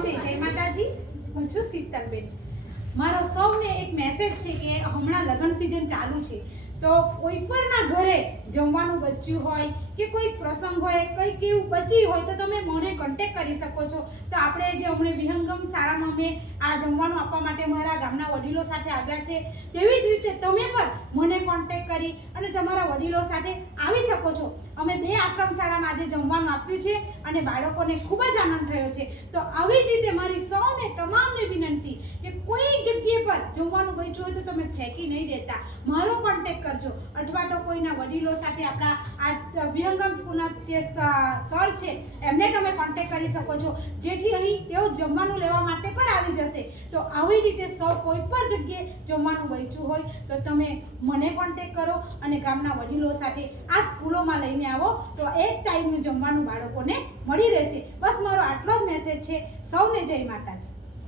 સૌને જય માતાજી. હું છું શીતલબેન. મારો સૌને એક મેસેજ છે કે હમણાં લગ્ન સિઝન ચાલુ છે, તો કોઈ પણના ઘરે જમવાનું બચ્યું હોય કે કોઈ પ્રસંગ હોય, કંઈક એવું બચી હોય તો તમે મને કોન્ટેક્ટ કરી શકો છો. તો આપણે જે હમણાં વિહંગમ શાળામાં અમે આ જમવાનું આપવા માટે મારા ગામના વડીલો સાથે આવ્યા છે, તેવી જ રીતે તમે પણ મને કોન્ટેક્ટ કરી અને તમારા વડીલો સાથે આવી શકો છો. અમે 2 આશ્રમ શાળામાં આજે જમવાનું આપ્યું છે અને બાળકોને ખૂબ જ આનંદ થયો છે. તો આવી જ રીતે મારી સૌને તમામને વિનંતી કે કોઈ જગ્યાએ પર જમવાનું બચ્યું હોય તો તમે ફેંકી નહીં દેતા, મારો કોન્ટેક્ટ કરજો અથવા તો કોઈના વડીલો સાથે આપણા આ વિહંગમ સ્કૂલના જે સર છે એમને તમે કોન્ટેક્ટ કરી શકો છો, જેથી અહીં તેઓ જમવાનું લેવા માટે પણ આવી જશે. તો આવી રીતે સૌ કોઈ પણ જગ્યાએ જમવાનું બચ્યું હોય તો તમે મને કોન્ટેક્ટ કરો અને ગામના વડીલો સાથે આ સ્કૂલોમાં લઈને આવો તો એક ટાઈમનું જમવાનું બાળકોને મળી રહેશે. બસ મારો આટલો જ મેસેજ છે. સૌને જય માતાજી.